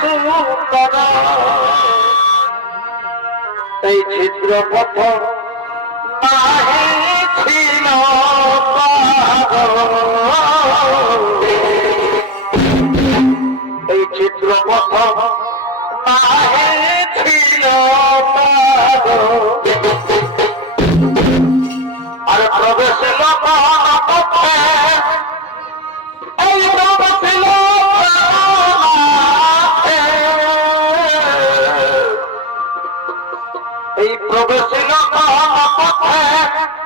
সুন্দর। এই ছিদ্র পথ ছিল। এই চিত্র পথ ছিল। আর প্রবেশ লবণ এই প্রবেশ লবণ পথে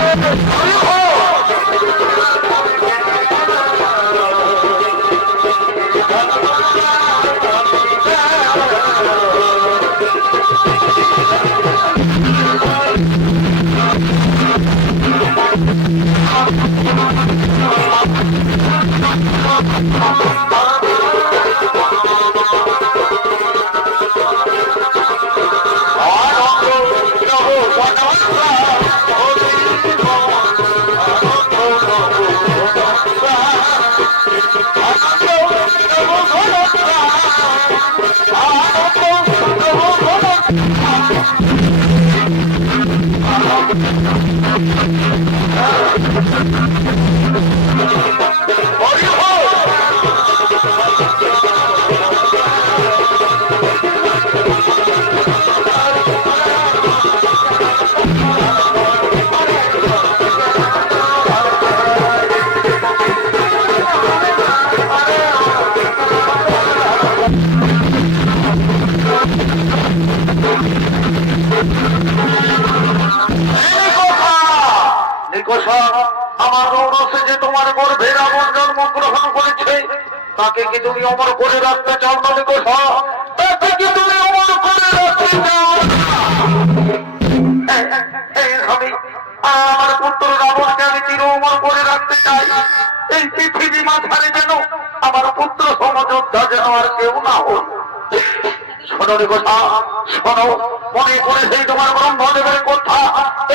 ¡Hijo! Oh, my God. আমার গৌরসে যে তোমার গর্ভে রাবণ জন্মগ্রহণ করেছে, তাকে কি তুমি অমর করে রাখতে চাও না নিকষা তাকে কি তুমি অমর করে রাখতে চাও আমার পুত্র রাবণকে আমি চির অমর করে রাখতে চাই। এই পৃথিবী মাঝারে যেন আমার পুত্র সমযোদ্ধা যেন আর কেউ না হোক। শোনো কথা শোনো, মনে করে সেই তোমার ব্রহ্মদেবের কথা।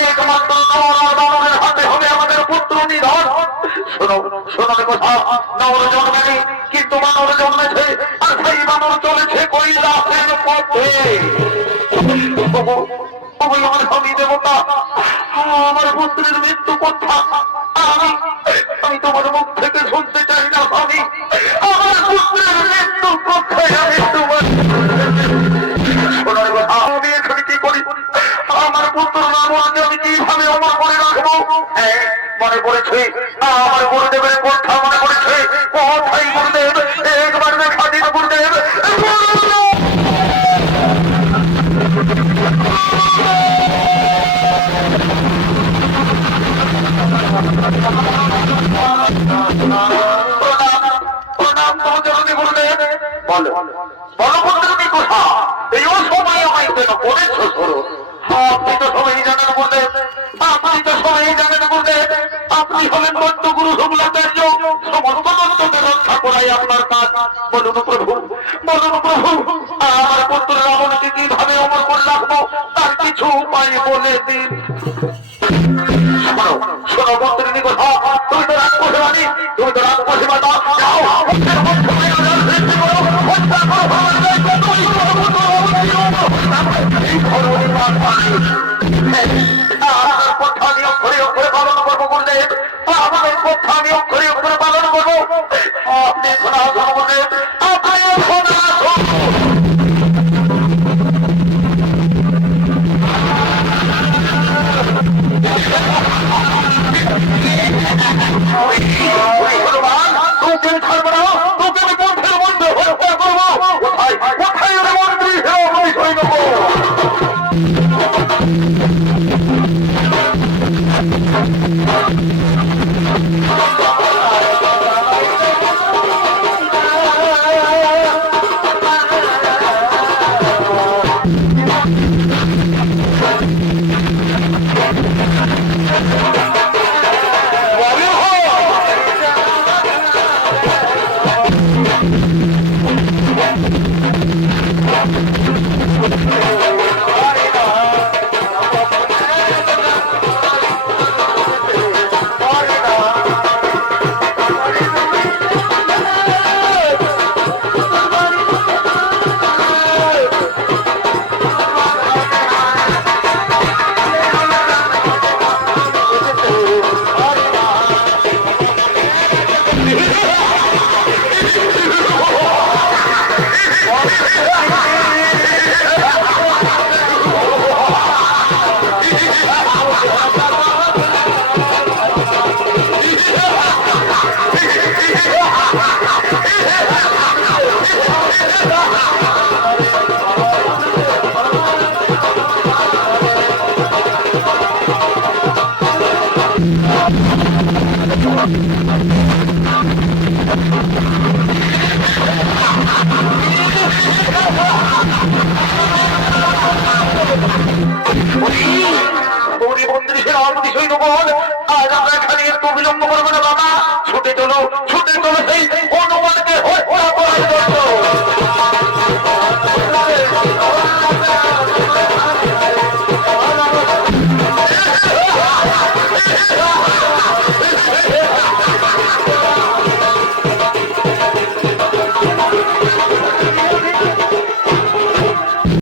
একমাত্র নর বানরের হাতে হবে আমাদের পুত্র নিধন শোনো শোনো রে কথা নর জন্মেনি কিন্তু বানর জন্মেছে আর সেই বানর চলেছে কৈলাসের পথে। আমার পুত্রের মৃত্যু কথা? আমি তোমার মুখ থেকে শুনতে চাই না স্বামী। আমার পুত্রের মৃত্যু কোথায়? আমি তোমার আমি এখানে কি করি? আমার পুত্র রাবণকে আমি কীভাবে অমর করে রাখব? হ্যাঁ, মনে পড়েছে আমার গুরুদেবের কথা মনে পড়েছে কোথায় গুরুদেব একবার দেখা দিন গুরুদেব বলো করাই আপনার কাজ। বলুন প্রভু বলুন প্রভু আমার পুত্র রাবণকে কীভাবে অমর করে রাখব, তার কিছু উপায় বলে দিন। শোনো বন্ধুর কথা। তুমি তো রাগ করতে তুমি তো রাগ পারো যাও। তোকে আমি ছাড়বো না, তোকে আমি কণ্ঠের মধ্যে হত্যা করব। কোথায়, কোথায় ওরে মন্ত্রী হে অমনি সৈন্য? গৌরী মন্দির সে আমার বিষয় বল আজ আমরা এখানে একটু বিলম্ব করব না, বাবা। ছুটে চলো ছুটে চলো, সেই